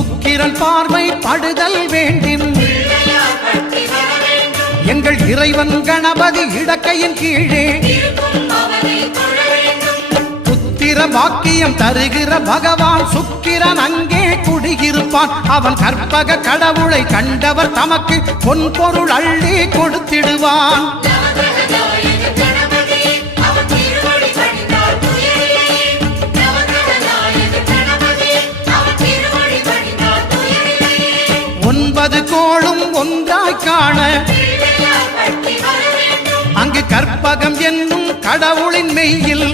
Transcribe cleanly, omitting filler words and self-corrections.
சுக்கிரன் பார்வை படுதல் வேண்டின் எங்கள் இறைவன் கணபதி இடக்கையின் கீழே புத்திர பாக்கியம் தருகிற பகவான் சுக்கிரன் அங்கே குடியிருப்பான். அவன் கற்பக கடவுளை கண்டவர் தமக்கு பொன் பொருள் அள்ளி கொடுத்திடுவான். ஒன்பது கோளும் ஒன்றாய் காண அங்கு கற்பகம் என்னும் கடவுளின் மெய்யில்